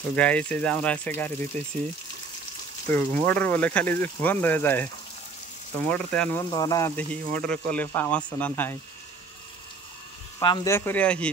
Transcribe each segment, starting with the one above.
তো গাইস এই যে আমরা এসে গাড়ি দিতেছি তো মোটর বলে খালি যে বন্ধ হয়ে যায় তো মোটর তো এখন বন্ধ না দেখি মোটর কলে পাম্প আছে না নাই পাম্প দিয়ে করে আহি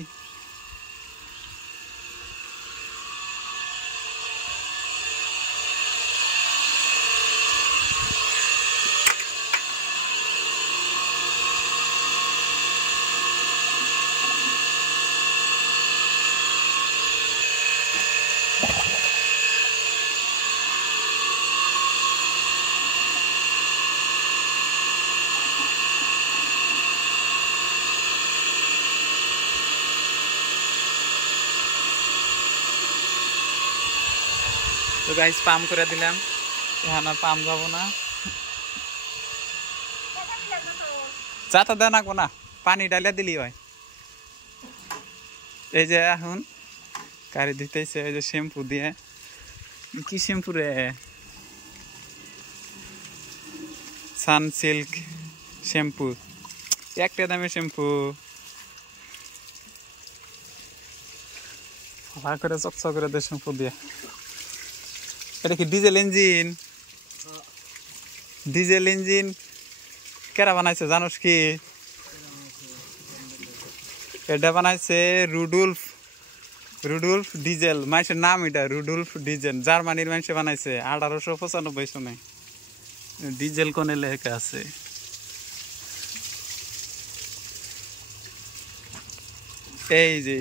তো গাইস পাম্প করে দিলাম এখন আর পাম্প যাবো না চাটা দেন রাখবো না পানি ডালিয়া দিলি হয় এই যে এখন গাড়ি দিতেছে এই যে শ্যাম্পু দিয়ে কি শ্যাম্পু রে সানসিল্ক শ্যাম্পু একটা দামের শ্যাম্পু ভালো করে চকচক করে দে শ্যাম্পু দিয়ে এটা কি ডিজেল ইঞ্জিন কেরা বানাইছে জানোস কি এটা বানাইছে রুডুলফ ডিজেল মানুষের নাম এটা রুডুলফ ডিজেল জার্মানির মানুষে বানাইছে 1895 সনে ডিজেল কোনে লেখা আছে এই যে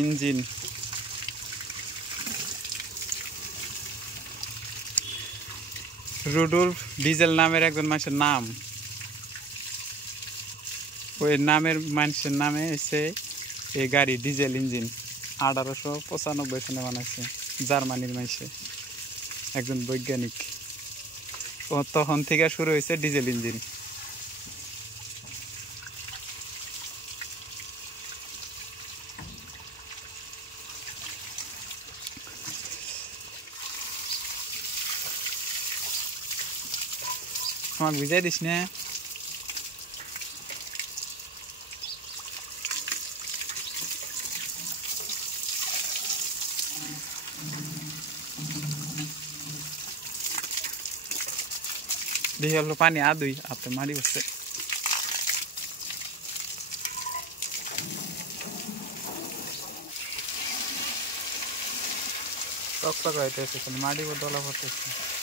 ইঞ্জিন রুডুলফ ডিজেল নামের একজন মানুষের নাম ওই নামের মানুষের নামে এসে এই গাড়ি ডিজেল ইঞ্জিন 1895 সনে বানাইছে জার্মানির মানুষে একজন বৈজ্ঞানিক ও তখন থেকে শুরু হয়েছে ডিজেল ইঞ্জিন আমাকে বুঝাই দিস না দেখি অল্প পানি আদুই আপনি মারি বসছে টক টক হইতেছে মাটি বদলা করতেছে